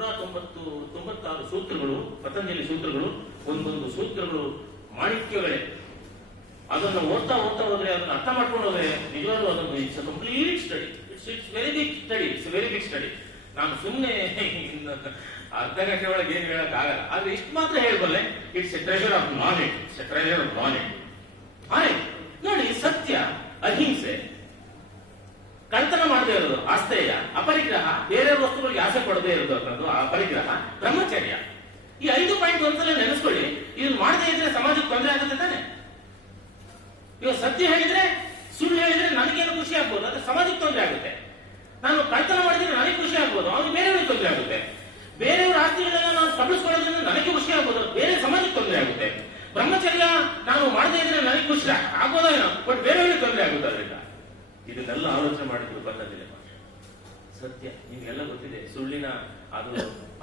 196 ಸೂತ್ರಗಳು, ಪತಂಜಲಿ ಸೂತ್ರಗಳು, ಒಂದೊಂದು ಸೂತ್ರಗಳು ಮಾಣಿಕ್ಯಗಳೇ. ಅದನ್ನು ಓದ್ತಾ ಹೋದ್ರೆ, ಅದನ್ನು ಅರ್ಥ ಮಾಡ್ಕೊಂಡು ಹೋದ್ರೆ ನಿಜವಾಗ್ಲೂ ಅದನ್ನು it's complete study. It's very big study. ನಾನು ಸುಮ್ಮನೆ ಅರ್ಧ ಗಂಟೆ ಒಳಗೆ ಏನು ಹೇಳಕ್ ಆಗಲ್ಲ. ಆದ್ರೆ ಇಷ್ಟು ಮಾತ್ರ ಹೇಳ್ಬಲ್ಲೆ, it's a treasure of knowledge. ನೋಡಿ, ಸತ್ಯ, ಅಹಿಂಸೆ, ಕಳ್ತನ ಮಾಡದೇ ಇರೋದು, ಆಸ್ತೇಯ, ಅಪರಿಗ್ರಹ, ಬೇರೆ ವಸ್ತುಗಳಿಗೆ ಆಸೆ ಪಡದೇ ಇರೋದು ಅನ್ನೋದು ಅಪರಿಗ್ರಹ, ಬ್ರಹ್ಮಚರ್ಯ. ಈ 5 ಪಾಯಿಂಟ್ ಒಂದ್ಸಲ ನೆನೆಸ್ಕೊಳ್ಳಿ. ಇದನ್ನು ಮಾಡದೇ ಇದ್ರೆ ಸಮಾಜಕ್ಕೆ ತೊಂದರೆ ಆಗುತ್ತೆ ತಾನೆ. ಇವಾಗ ಸತ್ಯ ಹೇಳಿದ್ರೆ, ಸುಳ್ಳು ಹೇಳಿದ್ರೆ ನನಗೇನು ಖುಷಿ ಆಗ್ಬೋದು, ಅದ್ರೆ ಸಮಾಜಕ್ಕೆ ತೊಂದರೆ ಆಗುತ್ತೆ. ನಾನು ಕಳ್ತನ ಮಾಡಿದ್ರೆ ನನಗೆ ಖುಷಿ ಆಗ್ಬೋದು, ಅವನಿಗೆ ಬೇರೆಯವ್ರಿಗೆ ತೊಂದರೆ ಆಗುತ್ತೆ. ಬೇರೆಯವ್ರ ಆಸ್ತಿಗಳನ್ನ ನಾನು ಕಬಳಿಸ್ಕೊಳ್ಳೋದ್ರಿಂದ ನನಗೆ ಖುಷಿ ಆಗ್ಬೋದು, ಬೇರೆ ಸಮಾಜಕ್ಕೆ ತೊಂದರೆ ಆಗುತ್ತೆ. ಬ್ರಹ್ಮಚರ್ಯ ನಾನು ಮಾಡದೇ ಇದ್ರೆ ನನಗೆ ಖುಷಿ ಆಗೋದೇನೋ, ಬಟ್ ಬೇರೆಯವ್ರಿಗೆ ತೊಂದರೆ ಆಗುತ್ತೆ. ಅದರಿಂದ ಇದನ್ನೆಲ್ಲ ಆಲೋಚನೆ ಮಾಡಿದ್ರು ಪತಂಜಲಿ. ಸತ್ಯ ನಿಮ್ಗೆಲ್ಲ ಗೊತ್ತಿದೆ. ಸುಳ್ಳಿನ ಅದು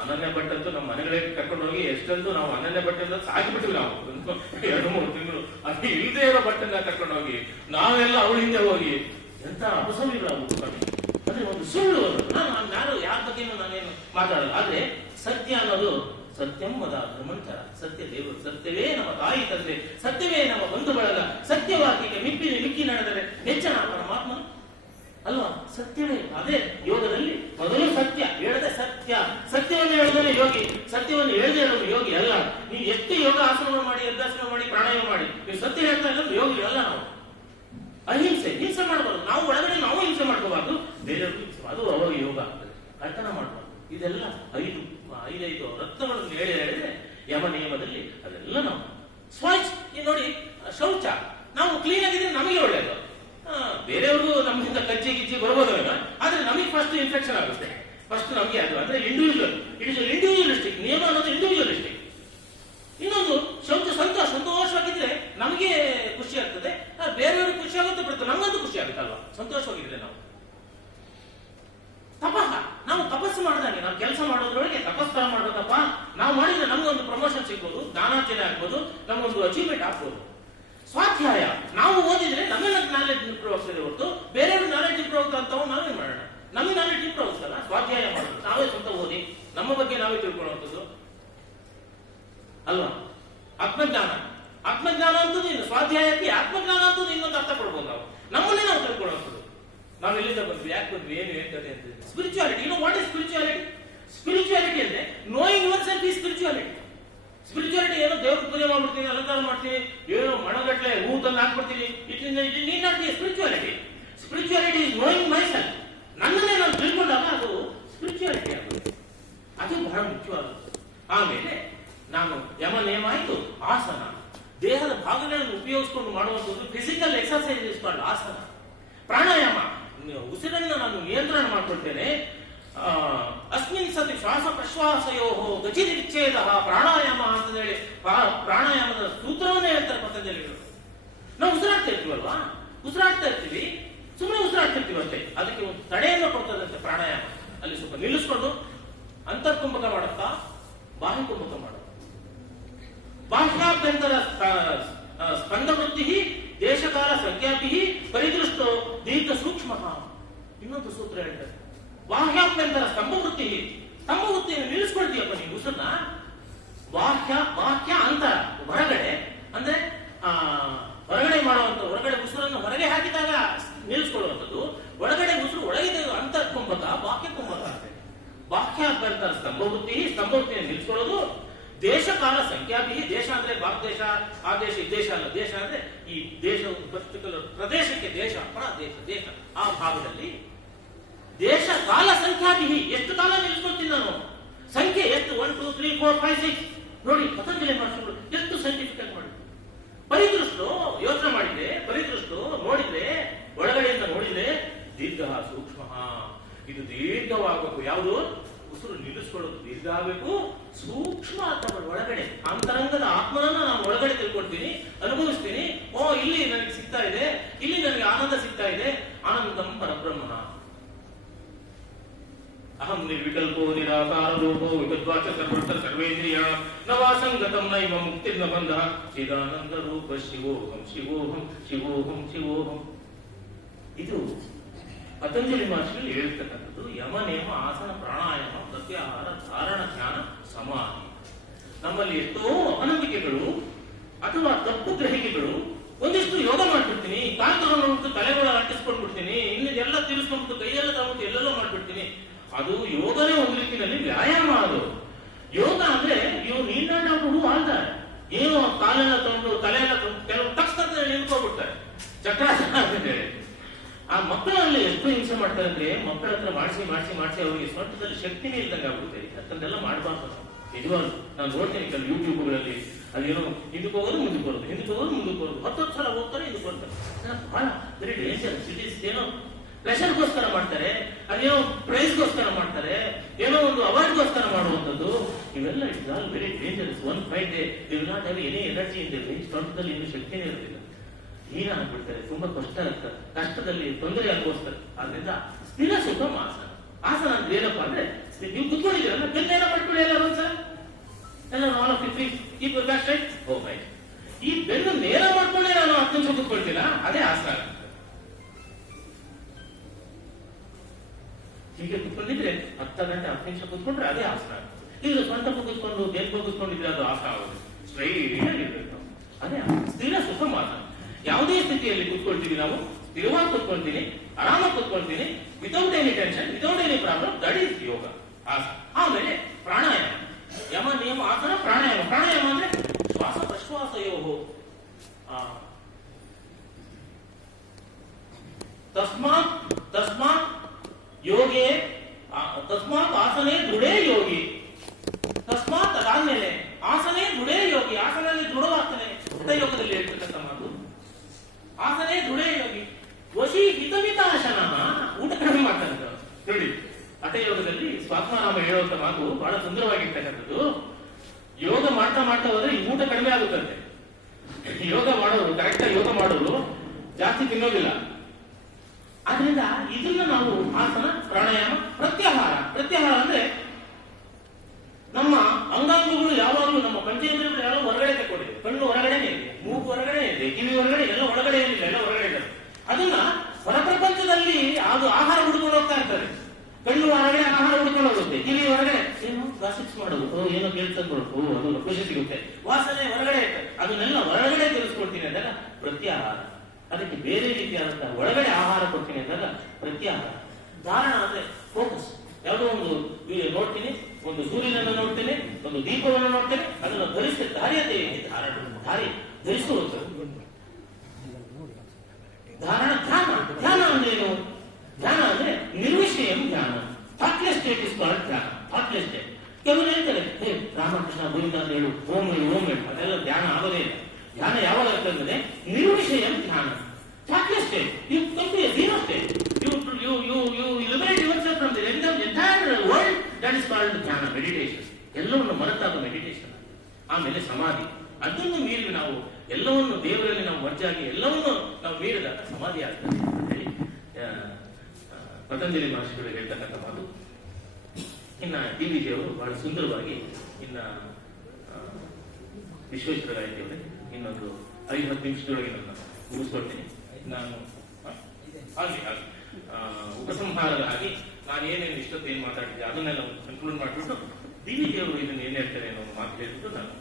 ಅನನ್ಯ ಭಟ್ಟಂತೂ ನಮ್ಮ ಮನೆಗಳಿಗೆ ಕರ್ಕೊಂಡು ಹೋಗಿ ಎಷ್ಟಂತೂ ನಾವು ಅನನ್ಯ ಭಟ್ಟಂತ ಸಾಕಿಬಿಟ್ಟಿವಿ. ನಾವು 2-3 ತಿಂಗಳು ಅದು ಇಲ್ಲದೆ ಇರೋ ಭಟ್ಟನ್ನ ಕರ್ಕೊಂಡು ಹೋಗಿ ನಾವೆಲ್ಲ ಅವಳ ಹಿಂದೆ ಹೋಗಿ ಎಂತ ಅಪಸವ್ಯಗಳಾಗ್ಬಿಟ್ಟು ಕಮ್ಮಿ. ಅಂದ್ರೆ ಒಂದು ಸುಳ್ಳು. ನಾನು ಯಾರ ಬಗ್ಗೆನೂ ನಾನೇನು ಮಾತಾಡಲ್ಲ. ಆದ್ರೆ ಸತ್ಯ ಅನ್ನೋದು ಸತ್ಯಂ ವದ ಧರ್ಮಂತರ. ಸತ್ಯ ದೇವರು, ಸತ್ಯವೇ ನಮ್ಮ ತಾಯಿ ತಂದೆ, ಸತ್ಯವೇ ನಮ್ಮ ಬಂಧು ಬಳಗ, ಸತ್ಯವಾಕಿಗೆ ಮಿಕ್ಕಿ ನಡೆದರೆ ನೆಚ್ಚನ ಪರಮಾತ್ಮ ಅಲ್ವಾ? ಸತ್ಯವೇ. ಅದೇ ಯೋಗದಲ್ಲಿ ಮೊದಲು ಸತ್ಯ ಹೇಳದೆ ಸತ್ಯ, ಸತ್ಯವನ್ನು ಹೇಳಿದರೆ ಯೋಗಿ, ಸತ್ಯವನ್ನು ಹೇಳದೆ ಇರೋದು ಯೋಗಿ ಅಲ್ಲ. ನೀವು ಎಷ್ಟು ಯೋಗ ಆಸನ ಮಾಡಿ, ಅಭ್ಯಾಸ ಮಾಡಿ, ಪ್ರಾಣಾಯಾಮ ಮಾಡಿ, ನೀವು ಸತ್ಯ ಹೇಳ್ತಾ ಇಲ್ಲ ಯೋಗಿ ಅಲ್ಲ. ನಾವು ಅಹಿಂಸೆ, ಹಿಂಸೆ ಮಾಡಬಾರ್ದು. ನಾವು ಒಳಗಡೆ ನಾವು ಹಿಂಸೆ ಮಾಡ್ಕೋಬಾರ್ದು, ಬೇರೆಯವ್ರಿಗೆ ಹಿಂಸೆ, ಅದು ಅವಾಗ ಯೋಗ ಆಗ್ತದೆ. ಕಳ್ತನ ಮಾಡಬಾರ್ದು. ಇದೆಲ್ಲ 5 ರತ್ನಗಳನ್ನು ಹೇಳಿದ್ರೆ ಯಮ ನಿಯಮದಲ್ಲಿ ಅದೆಲ್ಲ ನಾವು ನೋಡಿ. ಶೌಚ ನಾವು ಕ್ಲೀನ್ ಆಗಿದ್ರೆ ನಮಗೆ ಒಳ್ಳೆಯದು. ಬೇರೆಯವ್ರಿಗೂ ನಮ್ಮಿಂದ ಕಜ್ಜಿ ಗಿಜ್ಜಿ ಬರ್ಬೋದು, ಆದ್ರೆ ನಮಗೆ ಫಸ್ಟ್ ಇನ್ಫೆಕ್ಷನ್ ಆಗುತ್ತೆ. ಫಸ್ಟ್ ನಮಗೆ ಅದು ಅಂದ್ರೆ ಇಂಡಿವಿಜುವಲಿಸ್ಟಿಕ್ ನಿಯಮ ಅನ್ನೋದು ಇಂಡಿವಿಜುವಲಿಸ್ಟಿಕ್. ಇನ್ನೊಂದು ಶೌಚ ಸಂತೋಷವಾಗಿದ್ರೆ ನಮಗೆ ಖುಷಿ ಆಗ್ತದೆ, ಬೇರೆಯವ್ರಿಗೆ ಖುಷಿ ಆಗುತ್ತೆ, ಬರ್ತದೆ ನಮಗಂತೂ ಖುಷಿ ಆಗುತ್ತಲ್ವಾ ಸಂತೋಷವಾಗಿದ್ರೆ. ನಾವು ತಪಃ, ನಾವು ತಪಸ್ಸು ಮಾಡಿದಂಗೆ ನಾವು ಕೆಲಸ ಮಾಡೋದ್ರೊಳಗೆ ತಪಸ್ಕಾರ ಮಾಡ್ಬೇಕಪ್ಪ. ನಾವು ಮಾಡಿದ್ರೆ ನಮ್ಗೊಂದು ಪ್ರಮೋಷನ್ ಸಿಗ್ಬೋದು, ಜ್ಞಾನಾರ್ಜನೆ ಆಗ್ಬೋದು, ನಮ್ಗೊಂದು ಅಚೀವ್ಮೆಂಟ್ ಆಗ್ಬೋದು. ಸ್ವಾಧ್ಯಾಯ, ನಾವು ಓದಿದ್ರೆ ನಮಗೆ ನಾಲೆಡ್ಜ್ ಇಂಪ್ರೂವ್ ಆಗ್ತದೆ ಹೊರತು ಬೇರೆಯವ್ರಿಗೆ ನಾಲೆಡ್ಜ್ ಇಂಪ್ರೂವ್ ಆಗ್ತಾ ಅಂತ ನಾವೇನ್ ಮಾಡೋಣ? ನಮಗೆ ನಾಲೆಡ್ಜ್ ಇಂಪ್ರೂವ್ ಆಗ್ತಲ್ಲ. ಸ್ವಾಧ್ಯಾಯ ಮಾಡೋದು, ನಾವೇ ಸ್ವಂತ ಓದಿ ನಮ್ಮ ಬಗ್ಗೆ ನಾವೇ ತಿಳ್ಕೊಳ್ಳುವಂಥದ್ದು ಅಲ್ವಾ? ಆತ್ಮಜ್ಞಾನ ಅಂತದ್ದು ಇನ್ನು ಸ್ವಾಧ್ಯಾಯಕ್ಕೆ ಆತ್ಮಜ್ಞಾನ ಅಂತದ್ದು ಇನ್ನೊಂದು ಅರ್ಥ ಕೊಡ್ಬೋದು. ನಾವು ನಮ್ಮನ್ನೇ ನಾವು ತಿಳ್ಕೊಳ್ಳುವಂಥದ್ದು. ನಾವು ಎಲ್ಲಿಂದ ಬಂದ್ವಿ, ಯಾಕೆ ಬಂದ್ವಿ, ಏನು ಹೇಳ್ತದೆ ಅಂತ. Spirituality, what is spirituality? Spirituality ಅಂದ್ರೆ knowing your self is spirituality. Spirituality ಏನೋ ದೇವ್ರ ಪೂಜೆ ಮಾಡ್ಬಿಡ್ತೀನಿ, ಅಲಂಕಾರ ಮಾಡ್ತೀನಿ, ಏನೋ ಮಣಗಟ್ಲೆ ಹೂ ತಂದು ಹಾಕ್ಬಿಡ್ತೀನಿ, spirituality. Spirituality is knowing my self. ನನ್ನನ್ನೇ ನಾವು ತಿಳ್ಕೊಂಡಾಗ ಅದು ಸ್ಪಿರಿಚುಯಾಲಿಟಿ ಆಗುತ್ತೆ. ಅದು ಬಹಳ ಮುಖ್ಯವಾದದ್ದು. ಆಮೇಲೆ ನಾನು ಯಮ ನಿಯಮ ಆಯ್ತು. ಆಸನ, ದೇಹದ ಭಾಗಗಳನ್ನು ಉಪಯೋಗಿಸಿಕೊಂಡು ಮಾಡುವಂಥದ್ದು ಫಿಸಿಕಲ್ ಎಕ್ಸರ್ಸೈಸ್ ಇಸ್ಕೊಂಡು ಆಸನ. ಪ್ರಾಣಾಯಾಮ, ಉಸಿರನ್ನ ನಾನು ನಿಯಂತ್ರಣ ಮಾಡ್ಕೊಳ್ತೇನೆ. ಅಸ್ಮಿನ್ ಸತಿ ಶ್ವಾಸ ಪ್ರಶ್ವಾಸಯೋ ಗತಿ ವಿಚ್ಛೇದ ಪ್ರಾಣಾಯಾಮ ಅಂತ ಹೇಳಿ ಪ್ರಾಣಾಯಾಮದ ಸೂತ್ರವನ್ನೇ ಹೇಳ್ತಾರೆ ಪತಂಜಲಿಗಳು. ನಾವು ಉಸಿರಾಡ್ತಾ ಇರ್ತೀವಲ್ವಾ, ಉಸಿರಾಡ್ತಾ ಇರ್ತೀವಿ, ಸುಮ್ಮನೆ ಉಸಿರಾಡ್ತಿರ್ತೀವಿ ಅಷ್ಟೇ. ಅದಕ್ಕೆ ಒಂದು ತಡೆಯನ್ನು ಕೊಡ್ತದಂತೆ ಪ್ರಾಣಾಯಾಮ. ಅಲ್ಲಿ ಸ್ವಲ್ಪ ನಿಲ್ಲಿಸ್ಕೊಂಡು ಅಂತರ್ಕುಂಭಕ ಮಾಡುತ್ತಾ ಬಾಹ್ಯ ಕುಂಭಕ ಮಾಡುತ್ತಾ, ಬಾಹ್ಯಾಭ್ಯಂತರ ಸ್ಪಂದವೃತ್ತಿ ದೇಶಕಾಲ ಸಂಖ್ಯಾಪಿ ಪರಿದೃಷ್ಟೋ ದೀರ್ಘ ಸೂಕ್ಷ್ಮ. ಇನ್ನೊಂದು ಸೂತ್ರ ಹೇಳ್ತಾರೆ, ಬಾಹ್ಯಾಭ್ಯಂತರ ಸ್ತಂಭವೃತ್ತಿಯನ್ನು ನಿಲ್ಲಿಸ್ಕೊಳ್ತೀಯಪ್ಪ ನೀವು ಉಸಿರನ್ನ. ಬಾಹ್ಯ ಅಂತರ, ಹೊರಗಡೆ ಅಂದ್ರೆ ಹೊರಗಡೆ ಮಾಡುವಂತ, ಹೊರಗಡೆ ಉಸಿರನ್ನು ಹೊರಗೆ ಹಾಕಿದಾಗ ನಿಲ್ಲಿಸ್ಕೊಳ್ಳುವಂಥದ್ದು, ಒಳಗಡೆ ಉಸಿರು ಒಳಗಿದೆ ಅಂತರ್ಕುಂಭಕ, ಬಾಹ್ಯ ಕುಂಭಕ ಅಂತ. ಬಾಹ್ಯಾಭ್ಯಂತರ ಸ್ತಂಭವೃತ್ತಿಯನ್ನು ನಿಲ್ಲಿಸ್ಕೊಳ್ಳೋದು. ದೇಶ ಕಾಲ ಸಂಖ್ಯಾಭಿ, ದೇಶ ಅಂದ್ರೆ ಭಾರತ ದೇಶ, ಆ ದೇಶ ಈ ದೇಶ ಅಲ್ಲ. ದೇಶ ಅಂದ್ರೆ ಈ ದೇಶ ಪರ್ಟಿಕ್ಯುಲರ್ ಪ್ರದೇಶಕ್ಕೆ ದೇಶ, ದೇಶ ಆ ಭಾಗದಲ್ಲಿ ದೇಶ ಕಾಲ ಸಂಖ್ಯಾಭಿ. ಎಷ್ಟು ಕಾಲ ನಿಲ್ಲಿಸ್ಕೊಳ್ತೀನಿ ನಾನು, ಸಂಖ್ಯೆ ಎಷ್ಟು, 1 2 3 4 5 6 ನೋಡಿ. ಪತಂಜಲಿ ಮಹರ್ಷಿಗಳು ಎಷ್ಟು ಸೈಂಟಿಫಿಕ್ ಮಾಡಿ ಪರಿದೃಷ್ಟು ಯೋಚನೆ ಮಾಡಿದ್ರೆ, ಪರಿದೃಷ್ಟು ನೋಡಿದ್ರೆ, ಒಳಗಡೆಯಿಂದ ನೋಡಿದ್ರೆ ದೀರ್ಘ ಸೂಕ್ಷ್ಮ. ಇದು ದೀರ್ಘವಾಗಬೇಕು. ಯಾವುದು? ಉಸಿರು ನಿಲ್ಲಿಸ್ಕೊಳ್ಳೋದು ದೀರ್ಘ ಆಗಬೇಕು, ಸೂಕ್ಷ್ಮ ಅಥವಾ ಒಳಗಡೆ ಅಂತರಂಗದ ಆತ್ಮನನ್ನ ನಾನು ಒಳಗಡೆ ತಿಳ್ಕೊಳ್ತೀನಿ, ಅನುಭವಿಸ್ತೀನಿ. ಇಲ್ಲಿ ನನಗೆ ಸಿಗ್ತಾ ಇದೆ, ಇಲ್ಲಿ ನನಗೆ ಆನಂದ ಸಿಗ್ತಾ ಇದೆ. ಆನಂದಂ ಪರಬ್ರಹ್ಮಣ. ಅಹಂ ನಿರ್ವಿಕಲ್ಪೋ ನಿರಾಕಾರ ರೂಪೋ ವಿಗದ್ವಾಚ ಸರ್ವತ್ರ ಸರ್ವೇಂದ್ರಿಯ ನವಾಸಂಗತಂ ನೈವ ಮುಕ್ತಿರ್ನ ಬಂಧ ಚಿದಾನಂದ ರೂಪ ಶಿವೋಹಂ ಶಿವೋಹಂ ಶಿವೋಹಂ ಶಿವೋಹಂ. ಇದು ಪತಂಜಲಿ ಮಹರ್ಷಿಗಳು ಹೇಳ್ತಕ್ಕಂಥದ್ದು ಯಮ ನೇಮ ಆಸನ ಪ್ರಾಣಾಯಾಮ ಪ್ರತ್ಯಾಹಾರ ಧಾರಣ ಧ್ಯಾನ ಸಮಾಧಿ. ನಮ್ಮಲ್ಲಿ ಎಷ್ಟೋ ಅಪನಂಬಿಕೆಗಳು ಅಥವಾ ತಪ್ಪು ಗ್ರಹಿಕೆಗಳು, ಒಂದಿಷ್ಟು ಯೋಗ ಮಾಡ್ಬಿಡ್ತೀನಿ, ಕಾಲು ತಗೊಂಡ್ಬಿಟ್ಟು ತಲೆಗಳ ಅಂಟಿಸ್ಕೊಂಡ್ಬಿಡ್ತೀನಿ, ಇನ್ನೆಲ್ಲ ತಿರ್ಸ್ಕೊಂಡ್ಬಿಟ್ಟು ಕೈಯೆಲ್ಲ ತಗೊಂಡು ಎಲ್ಲೆಲ್ಲೋ ಮಾಡ್ಬಿಡ್ತೀನಿ. ಅದು ಯೋಗನೇ ಒಂದು ರೀತಿಯಲ್ಲಿ ವ್ಯಾಯಾಮ. ಅದು ಯೋಗ ಅಂದ್ರೆ ಇವು need not have to do all that. ಏನು ಕಾಲೆಲ್ಲ ತಗೊಂಡು ತಲೆಯೆಲ್ಲ ತಗೊಂಡು ಕೆಲವು ತಕ್ಷಣ ನಿಂತ್ಕೊಬಿಡ್ತಾರೆ ಚಕ್ರಾಸನ ಅಂತ ಹೇಳಿ. ಆ ಮಕ್ಕಳಲ್ಲಿ ಎಷ್ಟು ಹಿಂಸೆ ಮಾಡ್ತಾರೆ ಅಂದ್ರೆ, ಮಕ್ಕಳ ಹತ್ರ ಮಾಡಿಸಿ ಅವರಿಗೆ ಸ್ವಂತದಲ್ಲಿ ಶಕ್ತಿನೇ ಇಲ್ದಂಗೆ ಆಗ್ಬಿಡುತ್ತೆ. ಅಂತಂದೆಲ್ಲ ಮಾಡಬಾರ್ದು. ನಿಜವಾಗ್ಲು ನಾನು ನೋಡ್ತೇನೆ ಕೆಲವು ಯೂಟ್ಯೂಬ್ಗಳಲ್ಲಿ, ಅದೇನೋ ಇದಕ್ಕೆ ಹೋಗೋದು ಮುಂದಕ್ಕೆ ಬರೋದು, ಹಿಂದಕ್ಕೆ ಹೋಗೋದು ಮುಂದಕ್ಕೆ ಬರೋದು, 10 ಸಲ ಹೋಗ್ತಾರೆ, ಇದಕ್ಕೆ ಬರ್ತಾರೆ. ಬಹಳ ವೆರಿ ಡೇಂಜರಸ್. ಇಟ್ ಈಸ್ ಏನೋ ಪ್ರೆಷರ್ಗೋಸ್ಕರ ಮಾಡ್ತಾರೆ, ಅದೇನೋ ಪ್ರೈಸ್ಗೋಸ್ಕರ ಮಾಡ್ತಾರೆ, ಏನೋ ಒಂದು ಅವಾರ್ಡ್ಗೋಸ್ಕರ ಮಾಡುವಂಥದ್ದು. ಇವೆಲ್ಲ it's all very dangerous. One fight day they will not have any energy in there. ಸ್ವಂತದಲ್ಲಿ ಏನು ಶಕ್ತಿನೇ ಇರೋದಿಲ್ಲ, ಹೀನ ಆಗ್ಬಿಡ್ತಾರೆ, ತುಂಬಾ ಕಷ್ಟ ಆಗ್ತದೆ, ಕಷ್ಟದಲ್ಲಿ ತೊಂದರೆ ಆಗೋಸ್ಕರ. ಆದ್ರಿಂದ ಸ್ಥಿರ ಸುಖಂ ಆಸನ. ಆಸನ ಅಂದ್ರೆ ಏನಪ್ಪಾ ಅಂದ್ರೆ, ನೀವು ಕುತ್ಕೊಂಡಿದ್ದೀರಲ್ಲ, ಬೆನ್ನೇನ ಮಾಡ್ಕೊಳ್ಳಿ ಎಲ್ಲ ಒಂದ್ಸಲ ಎಲ್ಲ all of it keep your back straight. All right. ಈ ಬೆನ್ನು ನೇರ ಮಾಡ್ಕೊಂಡೆ ನಾನು 10 ನಿಮಿಷ ಕುತ್ಕೊಳ್ತೀನ, ಅದೇ ಆಸನ. ಹೀಗೆ ಕುತ್ಕೊಂಡಿದ್ರೆ 10 ಗಂಟೆ 10 ನಿಮಿಷ ಕುತ್ಕೊಂಡ್ರೆ ಅದೇ ಆಸನ. ಈಗ ಸ್ವಂತ ಕೂತ್ಕೊಂಡು ದೇಹ ಕೂತ್ಕೊಂಡಿದ್ರೆ ಅದು ಆಸನ ಆಗೋದು. ಸ್ಟ್ರೈಟ್ ಆಗಿರ್ಬೇಕು, ಅದೇ ಸ್ಥಿರ ಸುಖಂ ಆಸನ. ಯಾವುದೇ ಸ್ಥಿತಿಯಲ್ಲಿ ಕೂತ್ಕೊಳ್ತೀವಿ ನಾವು, ಸ್ಥಿರವಾಗಿ ಕೂತ್ಕೊಳ್ತೀನಿ, ಆರಾಮಾಗಿ ಕೂತ್ಕೊಳ್ತೀನಿ, without any tension, without any problem, that is yoga asana. ಆಮೇಲೆ ಪ್ರಾಣಾಯಾಮ. ಯಮ ನಿಯಮ ಆಸನ ಪ್ರಾಣಾಯಾಮ. ಪ್ರಾಣಾಯಾಮ ಅಂದ್ರೆ ಶ್ವಾಸ ಪ್ರಶ್ವಾಸಯೋಹೋ ತಸ್ಮಾತ್ ಯೋಗೇ ತಸ್ಮಾತ್ ಆಸನೆ ದೃಢೇ ಯೋಗಿ. ತಸ್ಮಾತ್ ಅದಾದ್ಮೇಲೆ ಆಸನೆ ದೃಢೇ ಯೋಗಿ. ಆಸನಲ್ಲಿ ದೃಢವಾಗ್ತಾನೆ. ಯೋಗದಲ್ಲಿ ಹೇಳ್ತಕ್ಕಂಥ ಮಾತು ಆಸನೆ ದೃಢೇ ಯೋಗಿ. ವಶಿ ಹಿತಮಿತಾಶನ. ಊಟ ಕಡಿಮೆ ಮಾಡ್ತಾನೆ ನೋಡಿ. ಹಠಯೋಗದಲ್ಲಿ ಸ್ವಾತ್ಮಾರಾಮ ಹೇಳುವಂತ ಮಾತು ಬಹಳ ಸುಂದರವಾಗಿರ್ತಕ್ಕಂಥದ್ದು. ಯೋಗ ಮಾಡ್ತಾ ಹೋದ್ರೆ ಈ ಊಟ ಕಡಿಮೆ ಆಗುತ್ತಂತೆ. ಯೋಗ ಮಾಡೋರು, ಕರೆಕ್ಟ್ ಆಗಿ ಯೋಗ ಮಾಡೋರು ಜಾಸ್ತಿ ತಿನ್ನೋದಿಲ್ಲ. ಆದ್ರಿಂದ ಇದನ್ನ ನಾವು ಆಸನ, ಪ್ರಾಣಾಯಾಮ, ಪ್ರತ್ಯಾಹಾರ. ಪ್ರತ್ಯಾಹಾರ ಅಂದ್ರೆ ನಮ್ಮ ಅಂಗಾಂಗಗಳು ಯಾವಾಗಲೂ, ನಮ್ಮ ಪಂಚೇಂದ್ರಿಯಗಳು ಯಾವಾಗ ಹೊರಗಡೆ ತಗೊಂಡಿದೆ. ಕಣ್ಣು ಹೊರಗಡೆನೆ ಇದೆ, ಮೂಗು ಹೊರಗಡೆ ಇದೆ, ಕಿವಿ ಹೊರಗಡೆ, ಎಲ್ಲ ಒಳಗಡೆ ಏನಿಲ್ಲ, ಎಲ್ಲ ಹೊರಗಡೆ ಇದೆ. ಅದನ್ನ ಹೊರಪ್ರಪಂಚದಲ್ಲಿ ಅದು ಆಹಾರ ಹುಡ್ಕೊಂಡು ಹೋಗ್ತಾ ಇರ್ತಾರೆ. ಕಣ್ಣು ಹೊರಗಡೆ ಆಹಾರ ಹುಡ್ಕೊಂಡು ಹೋಗುತ್ತೆ, ಕಿವಿ ಹೊರಗಡೆ ಏನೋ ಗಾಸಿಪ್ಸ್ ಮಾಡೋದು, ಏನೋ ಕೇಳ್ತಂದ್ಬಿಡ್ತು, ಅದು ಖುಷಿ ಸಿಗುತ್ತೆ. ವಾಸನೆ ಹೊರಗಡೆ ಇರ್ತದೆ, ಅದನ್ನೆಲ್ಲ ಹೊರಗಡೆ ತಿಳಿಸ್ಕೊಡ್ತೀನಿ ಅಂದಾಗ ಪ್ರತ್ಯಾಹಾರ. ಅದಕ್ಕೆ ಬೇರೆ ರೀತಿಯಾದಂತಹ ಒಳಗಡೆ ಆಹಾರ ಕೊಡ್ತೀನಿ ಅಂದಾಗ ಪ್ರತ್ಯಾಹಾರ. ಧಾರಣ ಅಂದ್ರೆ ಫೋಕಸ್. ಯಾವುದೋ ಒಂದು ನೋಡ್ತೀನಿ, ಒಂದು ಸೂರ್ಯನನ್ನು ನೋಡ್ತೇನೆ, ಒಂದು ದೀಪವನ್ನು ನೋಡ್ತೇನೆ, ಅದನ್ನು ಧರಿಸ್ತೇನೆ. ಧಾರಿ ಧರಿಸುವುದು ಧಾರಣ. ಧ್ಯಾನ ಅಂದ್ರೆ ಏನು? ಧ್ಯಾನ ಅಂದ್ರೆ ನಿರ್ವಿಷಯಂ ಧ್ಯಾನ. ಥಾಟ್ಲೆಸ್ ಸ್ಟೇಟ್ ಇಸ್ ಕಾಲ್ಡ್ ಧ್ಯಾನ. Thoughtless state. ಕೆಲವರು ಹೇಳ್ತಾರೆ, ಹೇ ರಾಮಕೃಷ್ಣ ಗೋವಿಂದ ಅಂತ ಹೇಳು, ಓಂ ಹೇಳು, ಅದೆಲ್ಲ ಧ್ಯಾನ ಆಗೋದೇ ಇಲ್ಲ. ಧ್ಯಾನ ಯಾವಾಗ ಆಗ್ತದೆ? ನಿರ್ವಿಷಯಂ ಧ್ಯಾನ. Thoughtless state. You come to a zero state. You liberate yourself from the entire world. That is called ಧ್ಯಾನ, ಮೆಡಿಟೇಷನ್. ಎಲ್ಲವನ್ನು ಮರೆತಾಗ ಮೆಡಿಟೇಷನ್. ಆಮೇಲೆ ಸಮಾಧಿ. ಅದನ್ನು ಮೀರಿ ನಾವು ಎಲ್ಲವನ್ನು ದೇವರಲ್ಲಿ ನಾವು ಮರ್ಜಾಗಿ ಎಲ್ಲವನ್ನು ನಾವು ಮೀರಿದಾಗ ಸಮಾಧಿ ಆಗ್ತದೆ ಹೇಳಿ ಪತಂಜಲಿ ಮಹರ್ಷಿಗಳು ಹೇಳ್ತಕ್ಕಂಥ ಮಾತು. ಇನ್ನ ಡಿವಿಜಿಯವರು ಬಹಳ ಸುಂದರವಾಗಿ, ಇನ್ನ ವಿಶ್ವೇಶ್ವರ ಗಾಯತ್ರಿಯವರೇ ಇನ್ನೊಂದು 5-10 ನಿಮಿಷದೊಳಗೆ ನಾನು ಮುಗಿಸ್ಕೊಳ್ತೀನಿ. ನಾನು ಹಾಗೆ ಉಪಸಂಹಾರದ ಹಾಗೆ ನಾನು ಏನೇನು ಇಷ್ಟೊತ್ತು ಏನ್ ಮಾತಾಡಿದ್ದೆ ಅದನ್ನೆಲ್ಲ ಕನ್ಕ್ಲೂಡ್ ಮಾಡಿಬಿಟ್ಟು ಡಿವಿಜಿಯವರು ಇದನ್ನು ಏನ್ ಹೇಳ್ತಾರೆ ಅನ್ನೋ ಮಾತು ಹೇಳ್ಬಿಟ್ಟು ನಾನು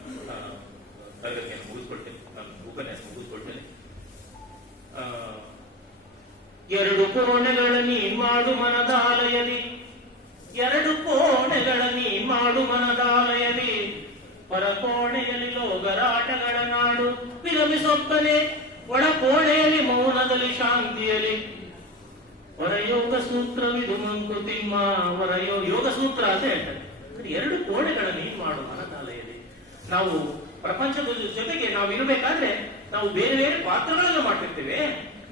ತರಗತಿಯನ್ನು ಮುಗಿಸ್ಕೊಳ್ತೇನೆ, ನಾನು ಉಪನ್ಯಾಸ ಮುಗಿಸ್ಕೊಳ್ತೇನೆ. 2 ಕೋಣೆಗಳ ನೀ ಮಾಡು ಮನದಾಲಯದಿ, 2 ಕೋಣೆಗಳ ನೀ ಮಾಡು ಮನದಾಲಯದಿ, ಪರಕೋಣೆಯಲ್ಲಿ ಲೋಗರಾಟಗಳ ನಾಡು ವಿರಮಿಸೊಬ್ಬನೆ, ಒಳ ಕೋಣೆಯಲ್ಲಿ ಮೌನದಲ್ಲಿ ಶಾಂತಿಯಲ್ಲಿ. ಹೊರಯೋಗ ಸೂತ್ರವಿದು ಮಂಕುತಿಮ್ಮ. ಯೋಗ ಸೂತ್ರ ಅಂತ ಹೇಳ್ತಾರೆ. 2 ಕೋಣೆಗಳ ನೀ ಮಾಡು ಮನದಾಲಯದಿ. ನಾವು ಪ್ರಪಂಚದ ಜೊತೆಗೆ ನಾವು ಇರಬೇಕಾದ್ರೆ ನಾವು ಬೇರೆ ಬೇರೆ ಪಾತ್ರಗಳೆಲ್ಲ ಮಾಡ್ತಿರ್ತೇವೆ.